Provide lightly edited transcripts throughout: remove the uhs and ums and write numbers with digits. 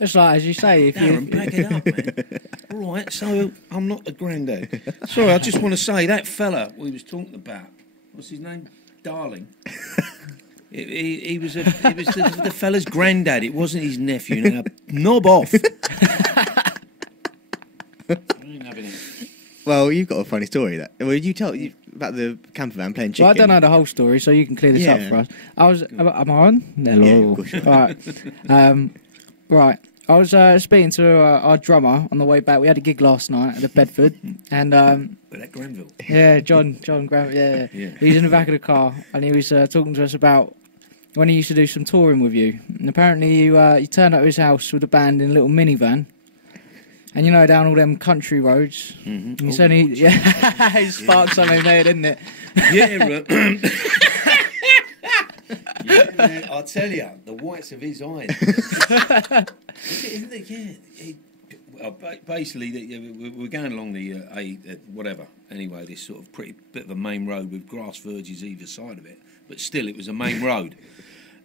It's like, as you say, if Darren, back it up, man. All right, so I'm not the granddad. Sorry, I just want to say that fella we was talking about, what's his name? Darling. He was the fella's granddad. It wasn't his nephew. Now, knob off. Well, you've got a funny story. Well, you tell about the camper van playing chicken. Well, I don't know the whole story, so you can clear this up for us. Am I on? Hello. Yeah, of course. Right. Right. I was speaking to our drummer on the way back. We had a gig last night at the Bedford, and But at Granville. yeah, John Graham, yeah. He's in the back of the car, and he was talking to us about when he used to do some touring with you. And apparently, you turned up at his house with a band in a little minivan. And you know, down all them country roads. Mm-hmm. And he said he sparked something there, didn't it? Yeah, man, I'll tell you, the whites of his eyes. Isn't it? Yeah. Basically, we're going along the whatever. Anyway, this sort of pretty bit of a main road with grass verges either side of it, but still, it was a main road.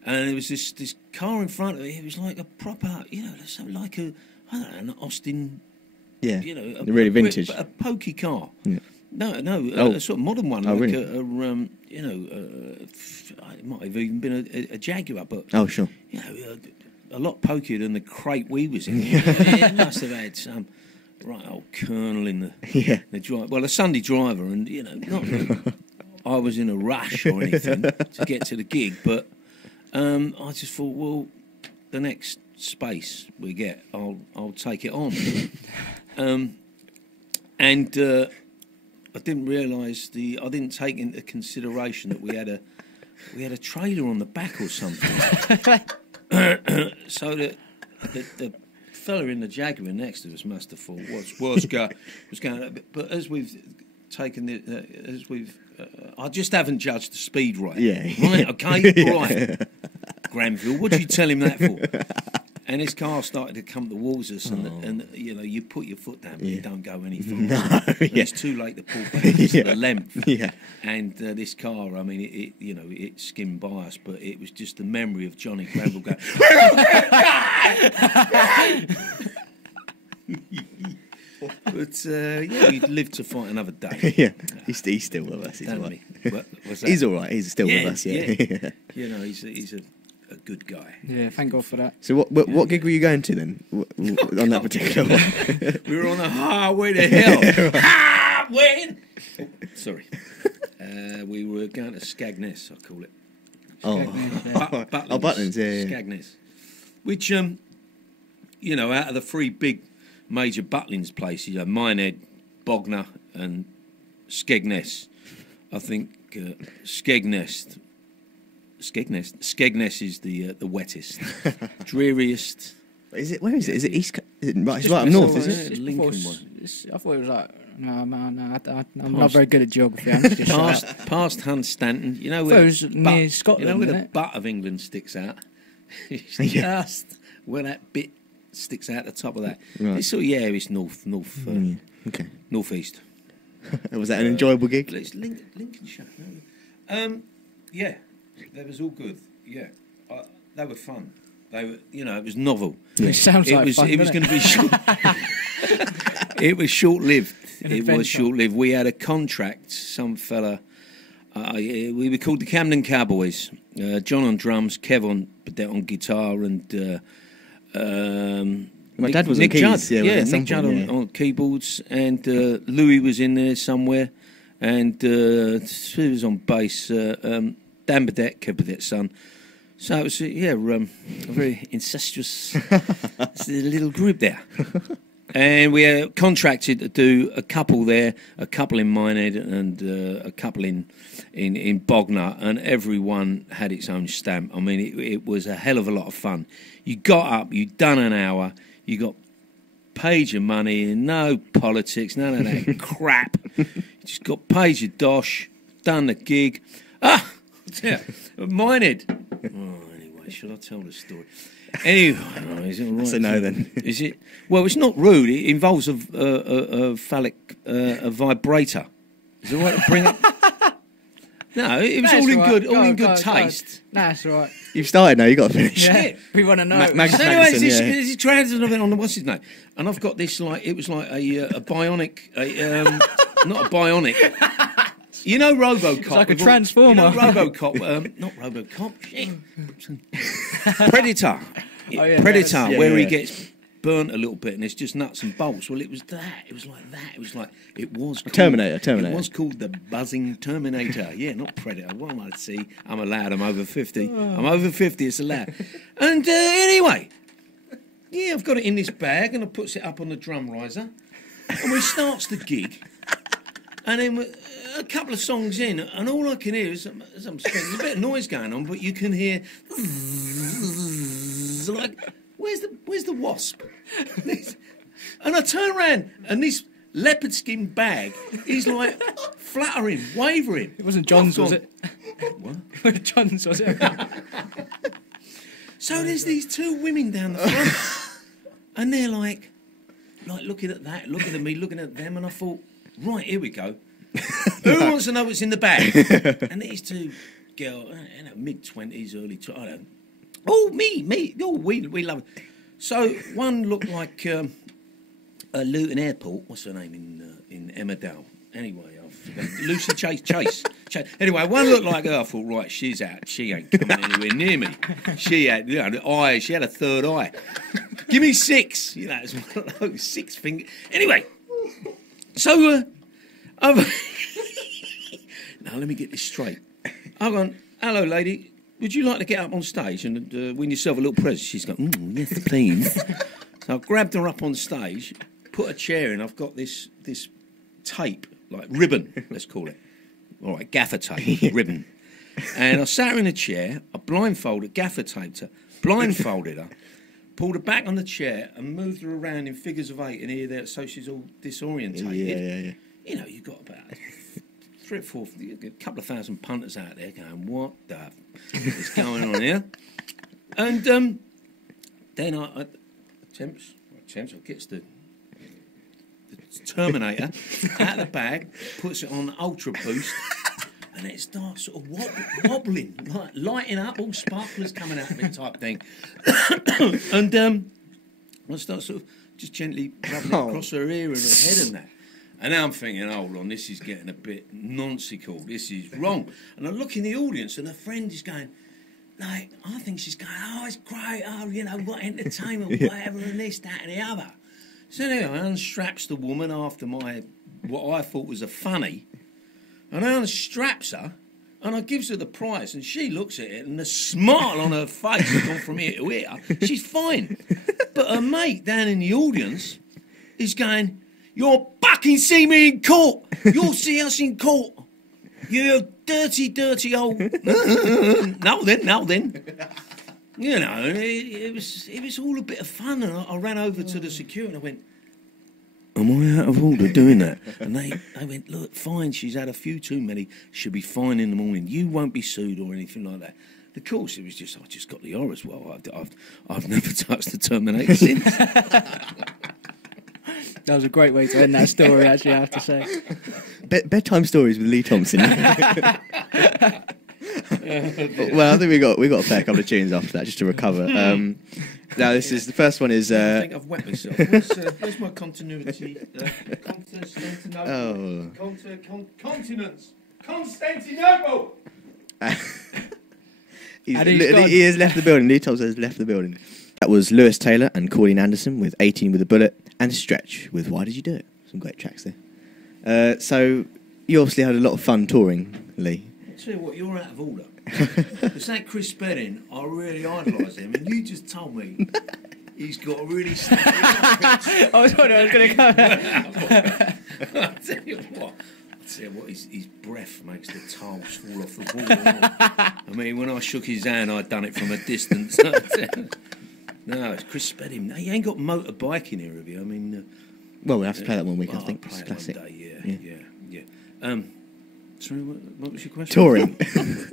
And there was this car in front of it. It was like a proper, something like I don't know, an Austin. Yeah. Really vintage, a pokey car. Yeah. No, a sort of modern one. Oh, like really? It might have even been a Jaguar, but oh, sure. A lot pokier than the crate we was in. It must have had some right old colonel in the drive. Well, a Sunday driver, and not that I was in a rush or anything to get to the gig, but I just thought, well, the next space we get, I'll take it on. And I didn't realise I didn't take into consideration that we had a trailer on the back or something. So the fella in the Jaguar next to us must have thought was going. But as we've taken I just haven't judged the speed right. Yeah. Right. Okay. Right. Granville, what did you tell him that for? And his car started to come towards us, and you put your foot down, but you don't go any further. No, It's too late to pull back to the length. Yeah. And this car, I mean, it skimmed by us, but it was just the memory of Johnny Granville going. But he'd live to fight another day. Yeah, he's still with us. He's all right. He's all right. He's still with us. Yeah. He's a good guy. Yeah, thank God for that. So what gig were you going to then on that particular one? We were on the highway to hell. Highway. Out. We were going to Skegness, I call it. Butlins, yeah. Skegness. Which, out of the three big major Butlins places, Minehead, Bognor and Skegness, I think Skegness is the wettest, dreariest. Is it? Where is it? Is it east? Is it right? It's right up north, is it? Lincoln one. I thought it was like I'm not very good at geography. I'm just past Hunstanton. You know it where was near Scotland. You know where the it? butt of England sticks out. It's just where that bit sticks out the top of that. Right. It's sort of it's north. Okay. Northeast. Was that an enjoyable gig? It's Lincolnshire. Yeah. That was all good. Yeah, they were fun. They were, it was novel. Yeah. It sounds like fun. It was going to be short. It was short-lived. It was short-lived. We had a contract. Some fella. We were called the Camden Cowboys. John on drums, Kev on guitar, and my dad was Nick on keys. Judd. Nick Judd on keyboards, and Louis was in there somewhere, and who was on bass. Dan Burdett, Kev Burdett's son. So it was, a very incestuous little group there. And we were contracted to do a couple there, a couple in Minehead, and a couple in Bognor, and everyone had its own stamp. I mean, it was a hell of a lot of fun. You got up, you done an hour, you got paid your money, no politics, none of that crap. You just got paid your dosh, done the gig. Yeah, Minehead. Anyway, should I tell the story? Anyway, is it all right? That's a no then. Is it? Well, it's not rude. It involves a phallic vibrator. Is it all right to bring up? No, it was all in good taste. No, that's all right. You've started now. You got to finish. Yeah, we want to know. So anyway, this transit of it on the what's his name, and I've got this it was like a bionic, not a bionic. You know RoboCop. It's like a transformer. RoboCop, not RoboCop. Predator. Predator, yes. where he gets burnt a little bit and it's just nuts and bolts. Well, it was that. It was like that. It was like it was called, Terminator. It was called the buzzing Terminator. Yeah, not Predator. What am I to see? I'm allowed. I'm over 50. I'm over 50. It's allowed. And anyway, yeah, I've got it in this bag and I puts it up on the drum riser, and we starts the gig, and then a couple of songs in, and all I can hear is there's a bit of noise going on, but you can hear like. Where's the wasp? And I turn around and this leopard skin bag is like fluttering, wavering. It wasn't John's, was it? What? It wasn't John's, was it? So there's these two women down the front, and they're like looking at that, looking at me, looking at them, and I thought, right, here we go. Who wants to know what's in the bag? And these two girls, mid-20s, early 20s, I don't know. Oh, me. Oh, we love it. So one looked like a Luton Airport. What's her name in Emmerdale? Anyway, I forgot. Lucy Chase. Anyway, one looked like her. I thought, right, she's out. She ain't coming anywhere near me. She had, the eye. She had a third eye. Give me 6. It's one of those 6 fingers. Anyway, so now let me get this straight. I've gone, hello, lady. Would you like to get up on stage and win yourself a little present? She's gone, yes, please. So I grabbed her up on stage, put a chair in. I've got this tape, like ribbon, let's call it. All right, gaffer tape, ribbon. And I sat her in a chair, I blindfolded, gaffer taped her, blindfolded her, pulled her back on the chair and moved her around in figures of 8 and here, there, so she's all disorientated. Yeah. You've got about 3 or 4, a couple of thousand punters out there going, what the is going on here? And then I attempts, gets the Terminator out of the bag, puts it on Ultra Boost, and it starts sort of wobbling, like lighting up, all sparklers coming out of it type thing. And I start sort of just gently rubbing it across her ear and her head and that. And now I'm thinking, hold on, this is getting a bit nonsensical. This is wrong. And I look in the audience and a friend is going, like, I think she's going, oh, it's great, what entertainment, whatever, and this, that, and the other. So anyway, I unstraps the woman after what I thought was a funny, and I unstraps her, and I gives her the prize, and she looks at it, and the smile on her face has gone from ear to ear. She's fine. But her mate down in the audience is going, you'll fucking see me in court. You'll see us in court. You dirty, dirty old... Now then. It was all a bit of fun. And I ran over to the security and I went, am I out of order doing that? And they went, look, fine, she's had a few too many. She'll be fine in the morning. You won't be sued or anything like that. Of course, it was just, I just got the horror as well. I've never touched the Terminator since. That was a great way to end that story, actually, I have to say. Bedtime stories with Lee Thompson. Well, I think we got to play a couple of tunes after that just to recover. Now, this is the first one is. I think I've wet myself. Where's my continuity? Continence. Constantinople. He has left the building. Lee Thompson has left the building. That was Lewis Taylor and Corleen Anderson with 18 with a Bullet and Stretch with Why Did You Do It? Some great tracks there. So you obviously had a lot of fun touring, Lee. I'll tell you what, you're out of order. It's that Chris Spedding, I really idolise him, and you just told me he's got a really I was wondering I was going to come. I'll tell you what, his breath makes the tiles fall off the wall. I mean, when I shook his hand, I'd done it from a distance. No, it's Chris Spedding. No, you ain't got motorbiking here, have you? I mean... well, we'll have to play that one week, I think. It's classic. One day, yeah. Sorry, what was your question? Touring.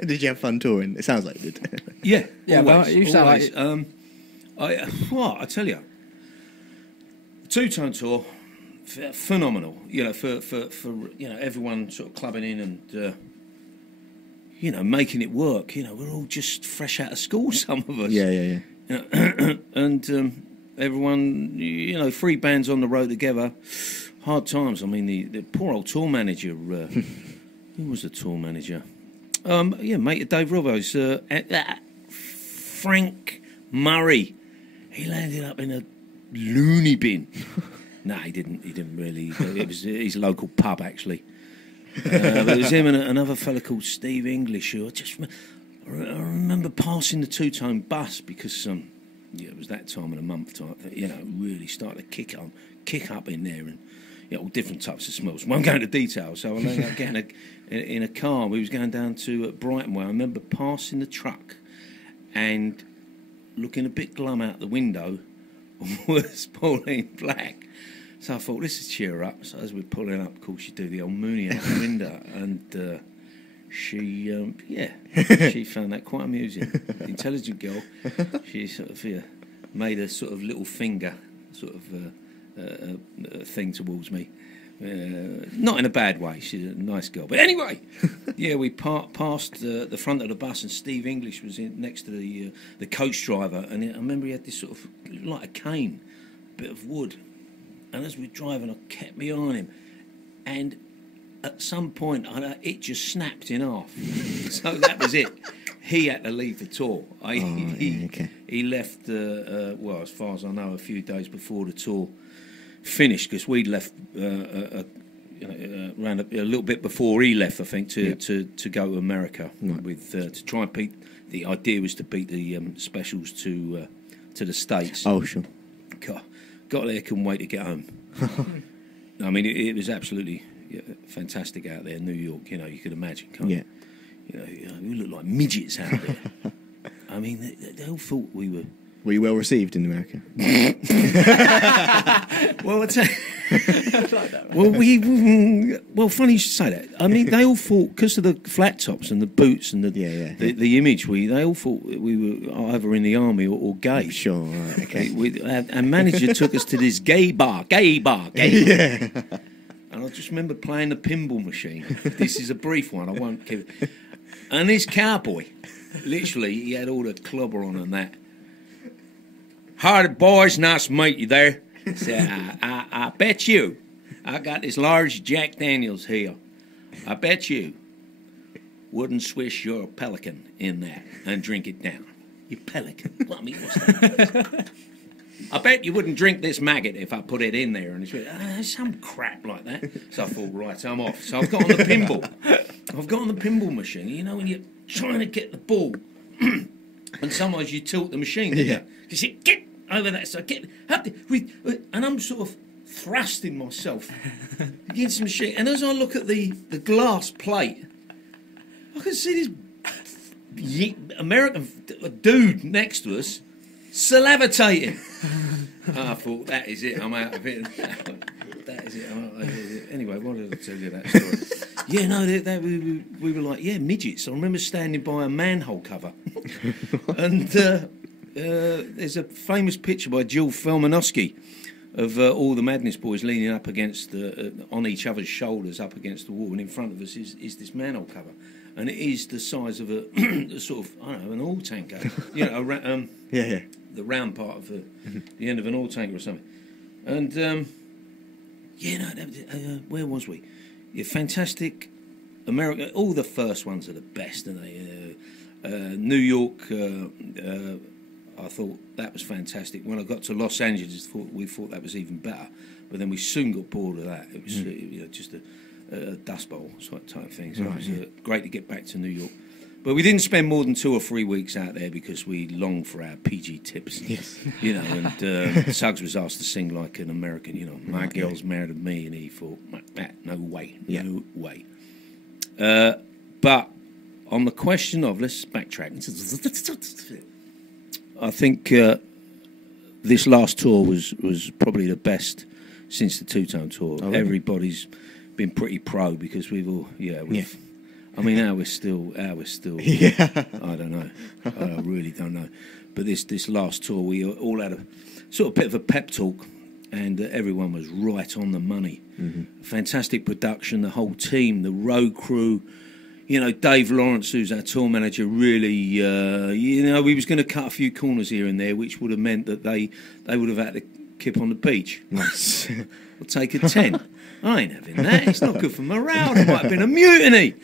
Did you have fun touring? It sounds like you did. Yeah, always, well, you sound always. like it. I tell you, two-tone tour, phenomenal. For everyone sort of clubbing in and making it work. We're all just fresh out of school, some of us. Yeah. And everyone, 3 bands on the road together. Hard times. I mean, the poor old tour manager. Who was the tour manager? Mate of Dave Robbo's. Frank Murray. He landed up in a loony bin. No, he didn't. He didn't really. It was his local pub, actually. But it was him and another fella called Steve English. Who I remember passing the 2-tone bus because it was that time of the month type that really started to kick up in there, and all different types of smells. Won't go into detail. So I ended up getting in a car. We was going down to Brighton, where I remember passing the truck and looking a bit glum out the window was Pauline Black. So I thought, this is cheer up. So as we're pulling up, of course, you do the old moonie out the window, and she found that quite amusing. Intelligent girl. She sort of made a sort of little finger sort of thing towards me. Not in a bad way. She's a nice girl. But anyway, we passed the front of the bus, and Steve English was next to the coach driver, and I remember he had this sort of like a cane, bit of wood, and as we were driving, I kept my eye on him, and at some point it just snapped in half. So that was it. He had to leave the tour. He left, as far as I know, a few days before the tour finished, because we'd left around a little bit before he left, I think, to go to America with to try and beat. The idea was to beat the specials to the States. Oh, sure. God, got there, couldn't wait to get home. I mean, it was absolutely fantastic out there in New York. You could imagine, can't you? We looked like midgets out there. I mean, they all thought we were. Were you well received in America? Well, I'd say. Well, funny you should say that. I mean, they all thought, because of the flat tops and the boots and the image, they all thought we were either in the army or gay. Sure, right, okay. Our manager took us to this gay bar. Yeah. And I just remember playing the pinball machine. This is a brief one, I won't give it. And this cowboy, literally, he had all the clobber on and that. Howdy, boys, nice to meet you there. Said, I bet you, I got this large Jack Daniels here. I bet you wouldn't swish your pelican in that and drink it down. You pelican? Well, I mean, what's that? I bet you wouldn't drink this maggot if I put it in there. And it's some crap like that. So I thought, right, I'm off. So I've got on the pinball. Machine. When you're trying to get the ball, and sometimes you tilt the machine. You say, get over that. So and I'm sort of thrusting myself against the machine. And as I look at the glass plate, I can see this American dude next to us salivating. I thought, that is it, I'm out of it. That is it, I'm out of it. Anyway, why did I tell you that story? We were like, midgets. I remember standing by a manhole cover. And there's a famous picture by Jill Felmanowski of all the Madness boys leaning up against, on each other's shoulders up against the wall, and in front of us is this manhole cover. And it is the size of a sort of, I don't know, an oil tanker. The round part of the end of an oil tanker or something. And, where was we? Fantastic America. All the first ones are the best, aren't they? New York, I thought that was fantastic. When I got to Los Angeles, we thought that was even better. But then we soon got bored of that. It was just a Dust Bowl type of thing. So it was great to get back to New York. But we didn't spend more than 2 or 3 weeks out there because we longed for our PG tips. Yes. And Suggs was asked to sing like an American, my girl's married to me, and he thought, no way. But on the question of, let's backtrack. I think this last tour was probably the best since the Two-Tone tour. Oh, really? Everybody's been pretty pro because we've all, I mean, how we're still. I don't know. I really don't know. But this last tour, we all had a sort of bit of a pep talk, and everyone was right on the money. Mm-hmm. Fantastic production, the whole team, the road crew. Dave Lawrence, who's our tour manager, really, he was going to cut a few corners here and there, which would have meant that they would have had to kip on the beach. Nice. Or take a 10. I ain't having that. It's not good for morale. There might have been a mutiny.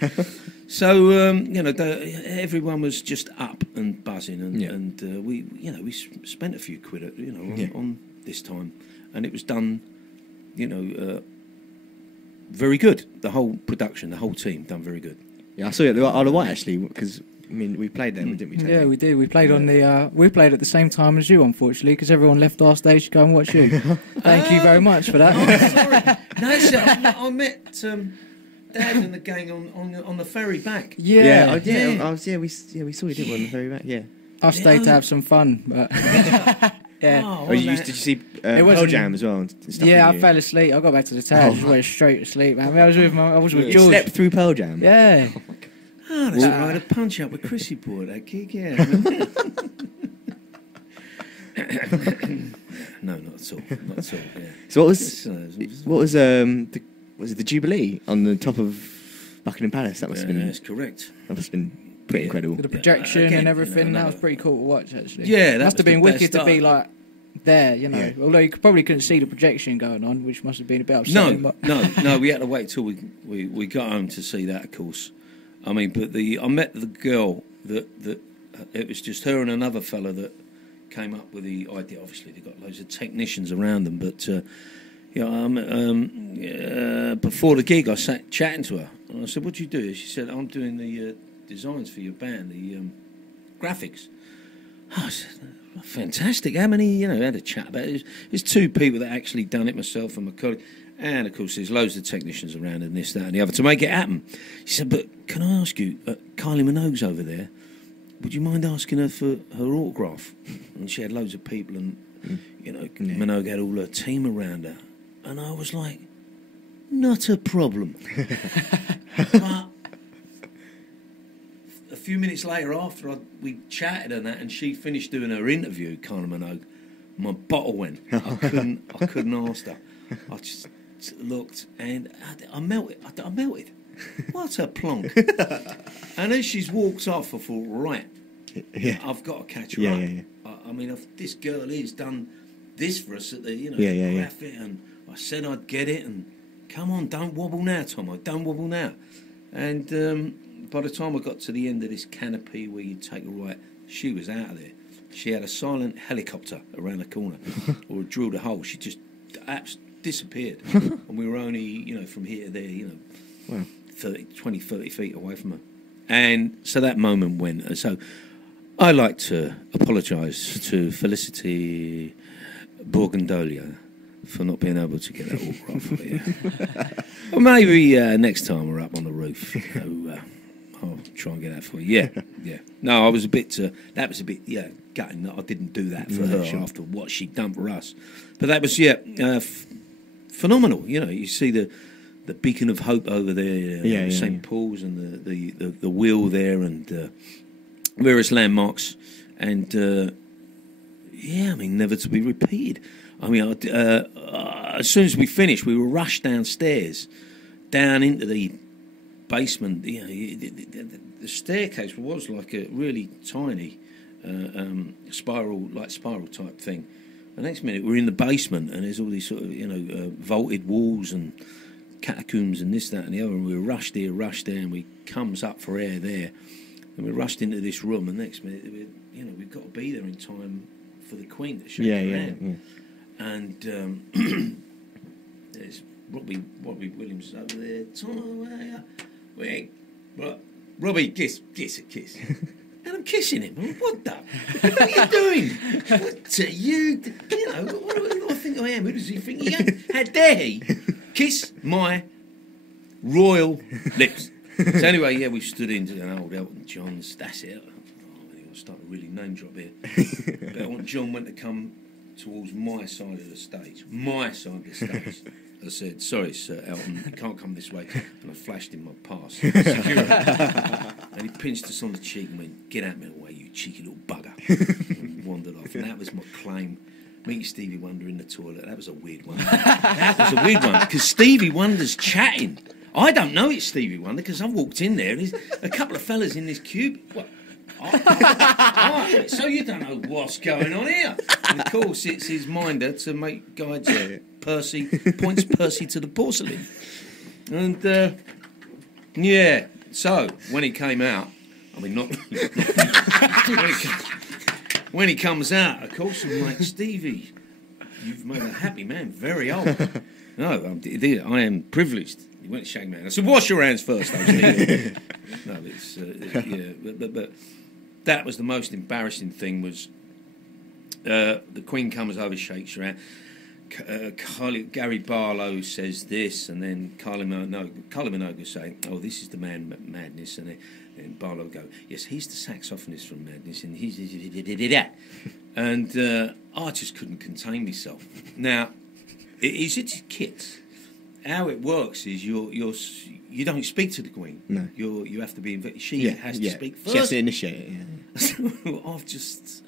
So, everyone was just up and buzzing, and we spent a few quid, on this time, and it was done, very good. The whole production, the whole team done very good. Yeah, I saw you at the Isle of Wight actually, because we played there, didn't we? Tony? Yeah, we did. We played on the. We played at the same time as you, unfortunately, because everyone left our stage to go and watch you. Thank you very much for that. Oh, sorry. No, I met Dad and the gang on the ferry back. Yeah. We saw you did one on the ferry back. Yeah, I stayed to have some fun, but yeah. Oh, did you see Pearl Jam as well? And stuff, yeah, I fell asleep. I got back to the town, just went straight to sleep. Man. I was with You George. slept through Pearl Jam. Yeah. Oh, that's right. A punch up with Chrissy Boy, that gig, yeah. No, not at all. Not at all. Yeah. So was the Jubilee on the top of Buckingham Palace? That must have been. That's correct. That must have been pretty incredible. The projection Again, and everything. That was another- pretty cool to watch, actually. Yeah, that must have was been the wicked best to be art. like there, Yeah. Although you probably couldn't see the projection going on, which must have been a bit upsetting. No, but no. We had to wait till we got home to see that, of course. I mean, but I met the girl that it was just her and another fella that came up with the idea. Obviously, they got loads of technicians around them, but before the gig, I sat chatting to her, and I said, "What do you do?" She said, "I'm doing the designs for your band, the graphics." I said, "Fantastic! How many?" Had a chat about it. There's two people that actually done it, myself and my colleague. And, of course, there's loads of technicians around and this, that and the other to make it happen. She said, "But can I ask you, Kylie Minogue's over there, would you mind asking her for her autograph?" And she had loads of people and, Minogue had all her team around her. And I was like, not a problem. But a few minutes later, after we chatted and that, and she finished doing her interview, Kylie Minogue, my bottle went. I couldn't ask her. I just looked and I melted. I melted. What a plonk. And as she's walked off, I thought, right, I've got to catch her up. Yeah. I mean, if this girl has done this for us at the, graphic, and I said I'd get it, and come on, don't wobble now, Tomo, don't wobble now. And by the time I got to the end of this canopy where you take a right, she was out of there. She had a silent helicopter around the corner, or drilled a hole. She just disappeared. And we were only, from here to there, Wow. 20, 30 feet away from her. And so that moment went. So I'd like to apologise to Felicity Borgondolia for not being able to get that autograph for you. Or maybe next time we're up on the roof, I'll try and get that for you. Yeah. No, I was a bit, that was a bit, gutting that I didn't do that for her after what she'd done for us. But that was, phenomenal. You see the beacon of hope over there, St. Paul's and the wheel there and various landmarks. And, never to be repeated. I mean, as soon as we finished, we were rushed downstairs, down into the basement. The staircase was like a really tiny spiral type thing. The next minute, we're in the basement, and there's all these sort of vaulted walls and catacombs and this, that, and the other. And we were rushed there, and we comes up for air there, and we rushed into this room. And next minute, we've got to be there in time for the Queen to shake her hand. And there's Robbie Williams over there. Robbie, kiss a kiss. And I'm kissing him. What are you doing? What are you? What do I think I am? Who does he think he is? How dare he kiss my royal lips? So anyway, we stood into an old Elton John's. That's it. I'll start a really name drop here. But Elton John went to come towards my side of the stage. I said, "Sorry, Sir Elton, you can't come this way." And I flashed him my pass. Security. And he pinched us on the cheek and went, "Get out of my way, you cheeky little bugger." And wandered off. And that was my claim. Meeting Stevie Wonder in the toilet, that was a weird one. That was a weird one, because Stevie Wonder's chatting. I don't know it's Stevie Wonder because I walked in there and there's a couple of fellas in this cube. What? So you don't know what's going on here. And of course, it's his minder to make guides. Percy points Percy to the porcelain, and yeah. So when he came out, I mean, not when he comes out, of course, I'm like, Stevie, you've made a happy man very old. No, I am privileged. He went to shake my hand. I said, wash your hands first, though, Stevie. No, it's yeah, but that was the most embarrassing thing. Was the Queen comes over, shakes her hand. Gary Barlow says this, and then Kylie Minogue saying, "Oh, this is the man Madness," and Barlow go, "Yes, he's the saxophonist from Madness," and he's and I just couldn't contain myself. Now, it's kids. How it works is you don't speak to the Queen. No, you have to be invited. She has to speak first. She has to initiate it. Yeah. I've just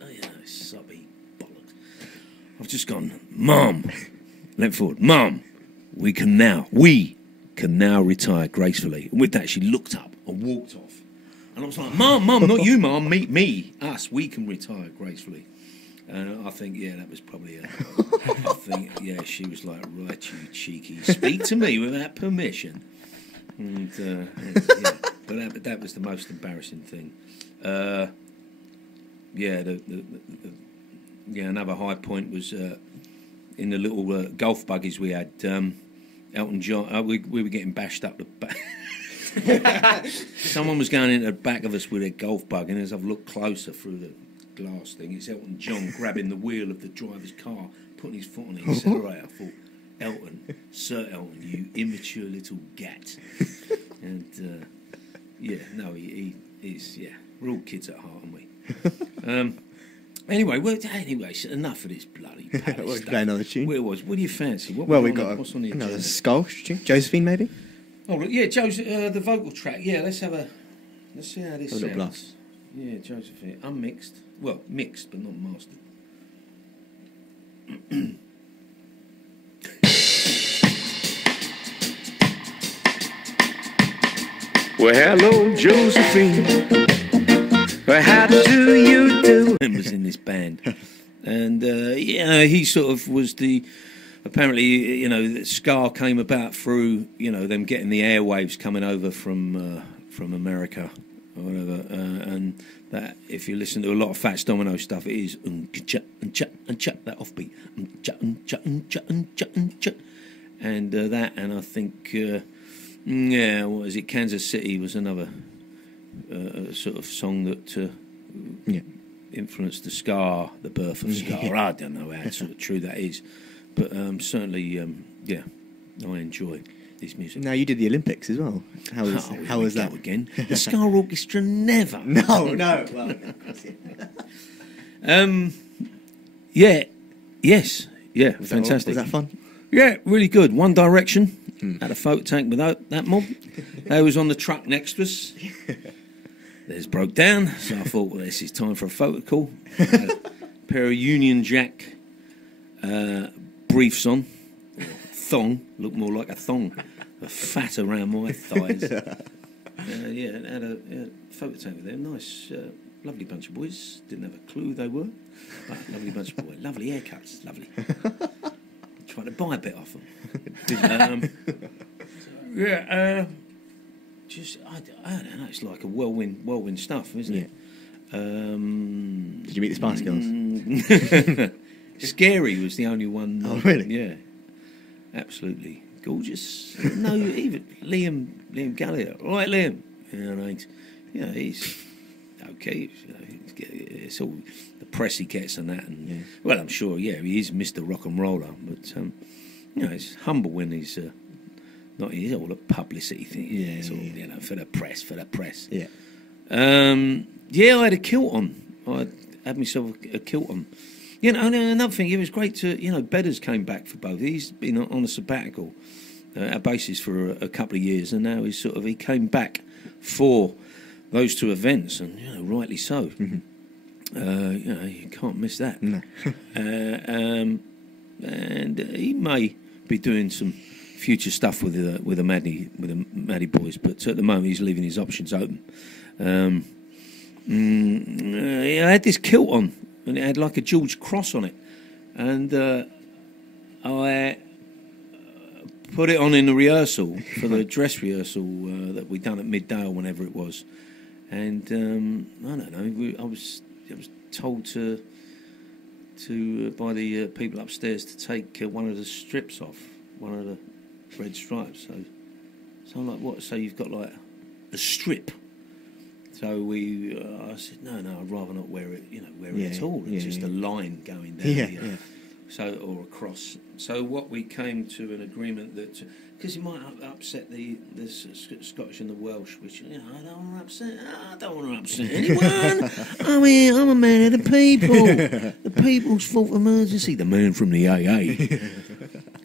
sobby bollocks. I've just gone, Mum, leant forward, Mum, we can now retire gracefully. And with that, she looked up and walked off. And I was like, Mum, not you, Mum, me, us, we can retire gracefully. And I think, that was probably she was like, right, you cheeky, speak to me without permission. And, but that was the most embarrassing thing. Another high point was in the little golf buggies we had. Elton John, we were getting bashed up the back. Someone was going into the back of us with a golf bug, and as I've looked closer through the glass thing, it's Elton John grabbing the wheel of the driver's car, putting his foot on the accelerator. I thought, Sir Elton, you immature little gat. And he's we're all kids at heart, aren't we? Anyway, enough of this bloody palace stuff. Another tune. What do you fancy? We got another Skull tune. Josephine, maybe? Oh, yeah, the vocal track. Yeah, let's see how this sounds. Blast. Yeah, Josephine. Unmixed. Well, mixed, but not mastered. Well, hello, Josephine. Well, how do you do? Was in this band, and he sort of was apparently, ska came about through them getting the airwaves coming over from America or whatever, and that if you listen to a lot of Fats Domino stuff, it is that offbeat, and that, and I think what is it? Kansas City was another sort of song that influenced the birth of ska. I don't know how sort of true that is, but certainly, I enjoy this music. Now, you did the Olympics as well. How was that? Again? The Ska Orchestra never. No. Well, yes. Fantastic. Was that fun? Yeah, really good. One Direction. Had a photo tank without that mob. They was on the truck next to us. Theirs broke down, so I thought, well, this is time for a photo call. Had a pair of Union Jack briefs on. Thong, looked more like a thong. A fat around my thighs. Had a photo tank with them. Nice, lovely bunch of boys. Didn't have a clue who they were, but lovely bunch of boys. Lovely haircuts, lovely. Tried to buy a bit off them. Just I don't know. It's like a whirlwind stuff, isn't it? Did you meet the Spice Girls? Scary was the only one. Oh, really? Yeah, absolutely gorgeous. No, even Liam Gallagher. All right, Liam. He's okay. It's all the press he gets and that, and well, I'm sure. Yeah, he is Mr. Rock and Roller, but it's humble when he's. Not he's all a publicity thing. Yeah, it's all for the press. Yeah. I had a kilt on. I had myself a kilt on. And another thing, it was great to Bedders came back for both. He's been on a sabbatical at basis for a couple of years, and now he came back for those two events, and rightly so. Mm-hmm. You can't miss that. No. And he may be doing some future stuff with the Maddie boys, but at the moment he's leaving his options open. I had this kilt on, and it had like a George Cross on it, and I put it on in the rehearsal for the dress rehearsal that we done at midday or whenever it was, and I don't know. I was told to by the people upstairs to take one of the strips off, one of the red stripes. So I'm like, what? So you've got like a strip? So I said, no, I'd rather not wear it. Wear it at all. It's just a line going down here. So or across. So what we came to an agreement that because it might upset the Scottish and the Welsh, which I don't want to upset. I don't want to upset anyone. I'm a man of the people. The people's fault emergency. The man from the AA.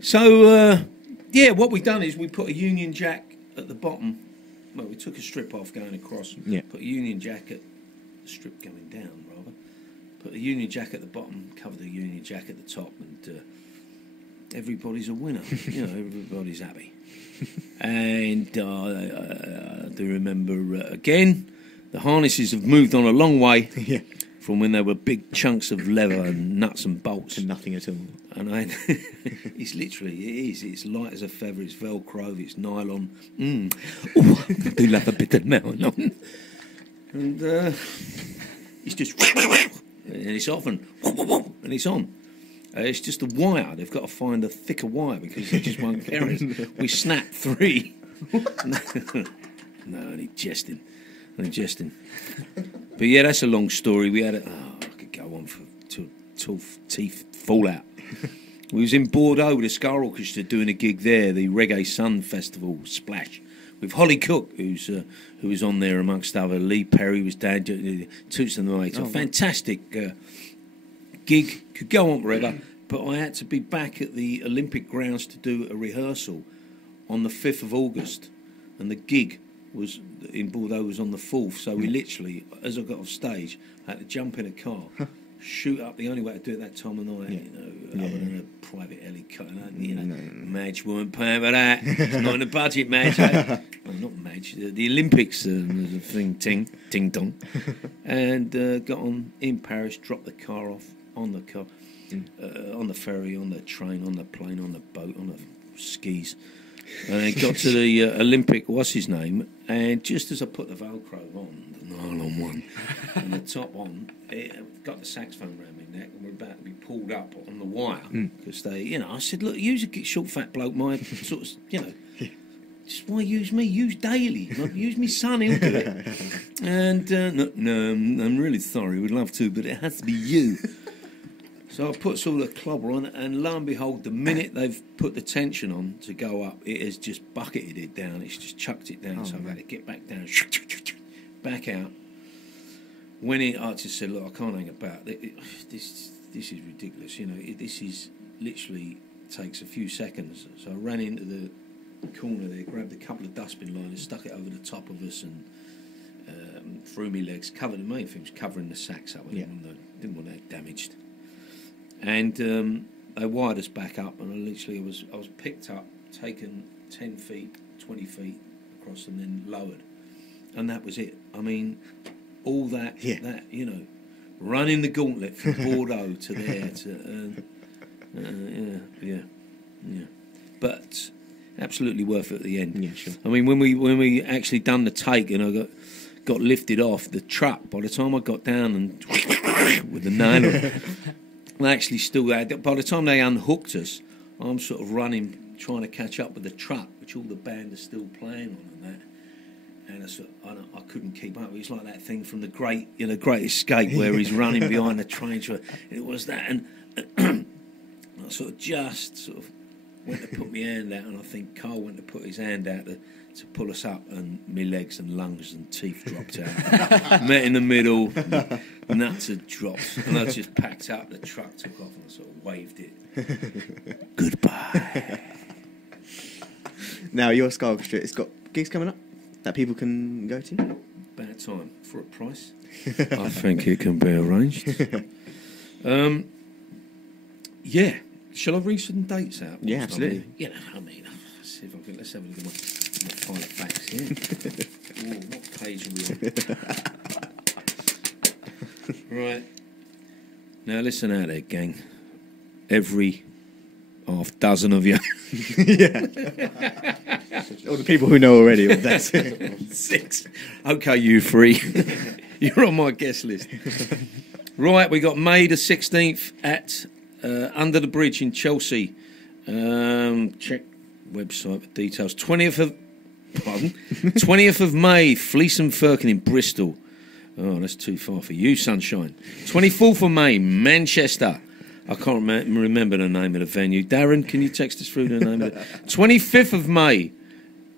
So what we've done is we put a Union Jack at the bottom. Well, we took a strip off going across. Yeah. Put a Union Jack at the strip going down rather. Put a Union Jack at the bottom, cover the Union Jack at the top, and everybody's a winner. Everybody's happy. And I do remember, again, the harnesses have moved on a long way from when they were big chunks of leather and nuts and bolts. To nothing at all. And it's light as a feather, it's Velcro, it's nylon. I do love a bit of nylon. And it's just... and it's off and it's on. It's just a wire. They've got to find a thicker wire because they just won't carry it. We snapped 3. No, only jesting. But yeah, that's a long story. We had I could go on till teeth fall out. We was in Bordeaux with the Scar Orchestra doing a gig there, the Reggae Sun Festival Splash, with Holly Cook, who was on there amongst other. Lee Perry was down, Toots and the Mates. A fantastic gig, could go on forever, but I had to be back at the Olympic grounds to do a rehearsal on the 5th of August, and the gig was in Bordeaux was on the 4th, so we literally, as I got off stage, I had to jump in a car, shoot up, the only way to do it that time of night, other than a private helicopter, Madge weren't paying for that. It's not in the budget, Madge. Well, not Madge, the Olympics was a thing, ting dong. And got on in Paris, dropped the car off on the car, on the ferry, on the train, on the plane, on the boat, on the skis. And I got to the Olympic, what's his name, and just as I put the Velcro on, the nylon one, and the top on, it got the saxophone around my neck, and we're about to be pulled up on the wire, because they, I said, look, use a short fat bloke, my sort of, just why use me? Use Daly. Use me son, he'll do it. And, no, I'm really sorry, we'd love to, but it has to be you. So I put all the clobber on, and lo and behold, the minute they've put the tension on to go up, it has just bucketed it down. It's just chucked it down. So I've had to get back down, back out. I just said, look, I can't hang about. This is ridiculous. This is literally takes a few seconds. So I ran into the corner there, grabbed a couple of dustbin liners, stuck it over the top of us, and threw me legs. Covered the main thing was covering the sacks up. I didn't want that damaged. And they wired us back up, and I was picked up, taken 10 feet, 20 feet across, and then lowered, and that was it. I mean, all that running the gauntlet from Bordeaux to there to but absolutely worth it at the end. Yeah, sure. I mean, when we actually done the take, and I got lifted off the truck, by the time I got down and with the nylon. They actually still had. By the time they unhooked us, I'm sort of running, trying to catch up with the truck, which all the band are still playing on and that. And I couldn't keep up. It was like that thing from the Great Escape, where he's running behind the train. It was that, and I sort of went to put my hand out, and I think Carl went to put his hand out to pull us up, and my legs and lungs and teeth dropped out. Met in the middle, nuts had dropped, and I just packed up. The truck took off, and I sort of waved it. Goodbye. Now, your Scar Orchestra, it's got gigs coming up that people can go to? About time. For a price. I think it can be arranged. Shall I read some dates out? Yeah, absolutely. see if I can. Let's have a look at my file of facts here. Ooh, what page are we on? Right. Now listen out there, gang. Every half dozen of you. Yeah. All the people who know already. Well, that's 6. Okay, you 3. You're on my guest list. Right, we got May the 16th at Under the Bridge in Chelsea. Check website for details. 20th of May, Fleece and Firkin in Bristol. Oh, that's too far for you, sunshine. 24th of May, Manchester. I can't remember the name of the venue. Darren, can you text us through the name of it? 25th of May,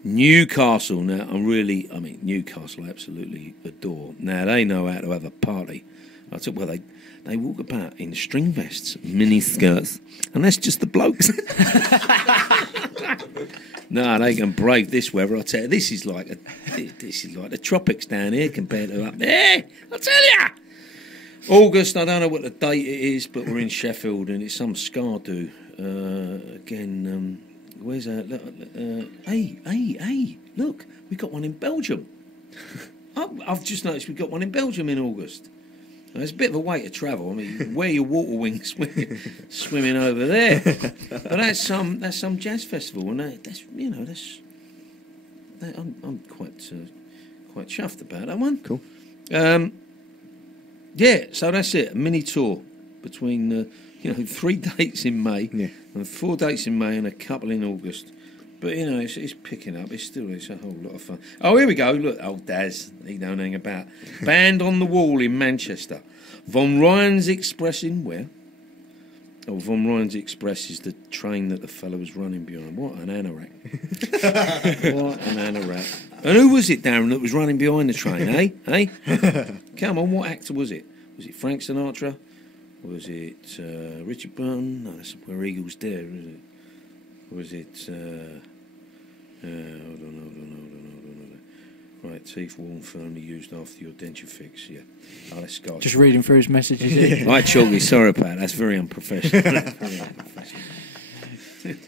Newcastle. Now, Newcastle I absolutely adore. Now, they know how to have a party. I said, well, they walk about in string vests, mini skirts, and that's just the blokes. No, they can brave this weather. I tell you, this is like the tropics down here compared to up there. I tell you. August, I don't know what the date it is, but we're in Sheffield and it's some Scardo. Where's that? Hey, look, we got one in Belgium. I've just noticed we got one in Belgium in August. Now, it's a bit of a way to travel. I mean, wear your water wings when you're swimming over there. But that's some jazz festival, and I'm quite chuffed about that one. cool. Yeah, so that's it. A mini tour between 3 dates in May, and 4 dates in May, and a couple in August. But it's picking up. It's a whole lot of fun. Oh, here we go. Look, old Daz. He don't hang about. Band on the Wall in Manchester. Von Ryan's Express in where? Oh, Von Ryan's Express is the train that the fellow was running behind. What an anorak! What an anorak! And who was it, Darren, that was running behind the train? Eh? Come on, what actor was it? Was it Frank Sinatra? Was it Richard Burton? No, that's Where Eagles Dare, is it? Was it? Hold on. Right, teeth worn firmly used after your denture fix. Yeah. Oh, that's Scar. Just reading through his messages. Right, Chalky, sorry about that. That's very unprofessional.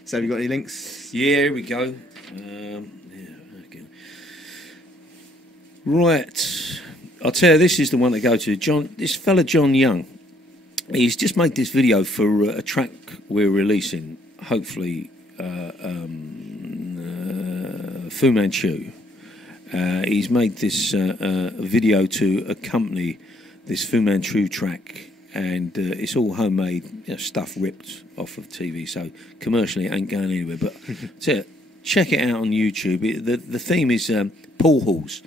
So have you got any links? Yeah, here we go. Okay. Right. I'll tell you, this is the one to go to. This fella, John Young, he's just made this video for a track we're releasing, hopefully, Fu Manchu. He's made this video to accompany this Fu Manchu track, and it's all homemade stuff ripped off of TV, so commercially it ain't going anywhere. But check it out on YouTube. The theme is pool halls,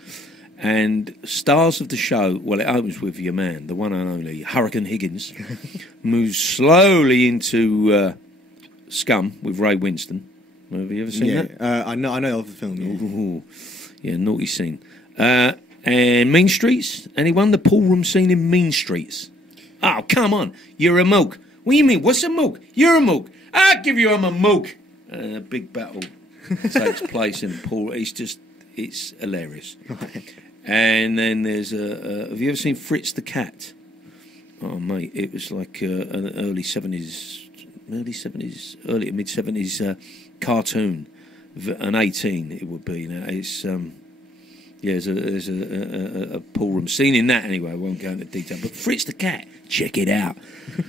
and stars of the show, well, it opens with your man, the one and only Hurricane Higgins, moves slowly into Scum with Ray Winston. Have you ever seen that? I know of the film. Yeah. Ooh. Yeah, naughty scene. And Mean Streets? Anyone? The pool room scene in Mean Streets? Oh, come on. You're a mook. What do you mean? What's a mook? You're a mook. I'll give you a mook. A big battle takes place in the pool. It's hilarious. Right. And then there's have you ever seen Fritz the Cat? Oh, mate, it was like an early to mid-70s cartoon. An 18 it would be now. It's there's a pool room scene in that anyway. I won't go into detail, but Fritz the Cat, check it out.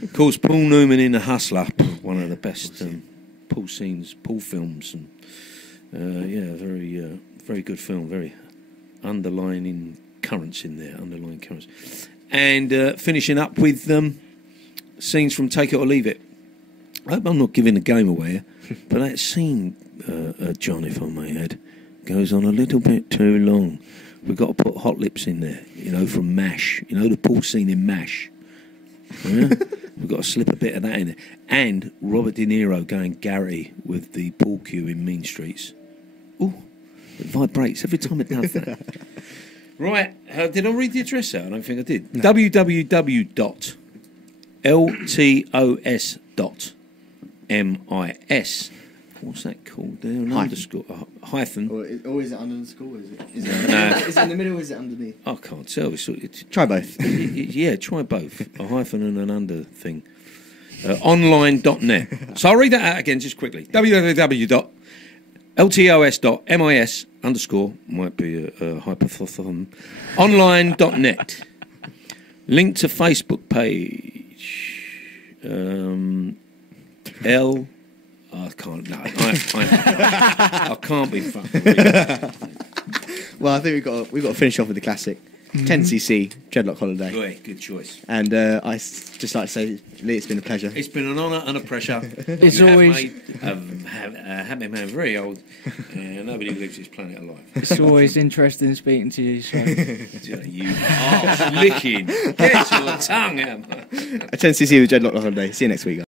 Of course, Paul Newman in The Hustler, one of the best pool scenes, pool films, and very good film, very underlining currents in there, and finishing up with scenes from Take It or Leave It. I hope I'm not giving the game away, but that scene, John, if I may add, goes on a little bit too long. We've got to put Hot Lips in there, from MASH. The pool scene in MASH. Yeah? We've got to slip a bit of that in there. And Robert De Niro going Gary with the pool cue in Mean Streets. Ooh, it vibrates every time it does that. Right, did I read the address out? I don't think I did. No. www.ltos.mis. What's that called there? An underscore, hyphen. Or is it underscore? Is it in the middle or is it underneath? I can't tell. Try both. Yeah, try both. A hyphen and an under thing. Online.net. So I'll read that out again just quickly. ltos.mis _ might be a hyperthon online.net. Link to Facebook page. I can't. No, I can't be fucking reading. Well, I think we've got to finish off with the classic 10cc Dreadlock Holiday. Right, good choice. And just like to say, Lee, it's been a pleasure. It's been an honour and a pressure. It's always happy man, very old, and nobody lives this planet alive. it's always interesting speaking to you. So. You arse licking, get your tongue out. A 10cc with Dreadlock Holiday. See you next week, guys.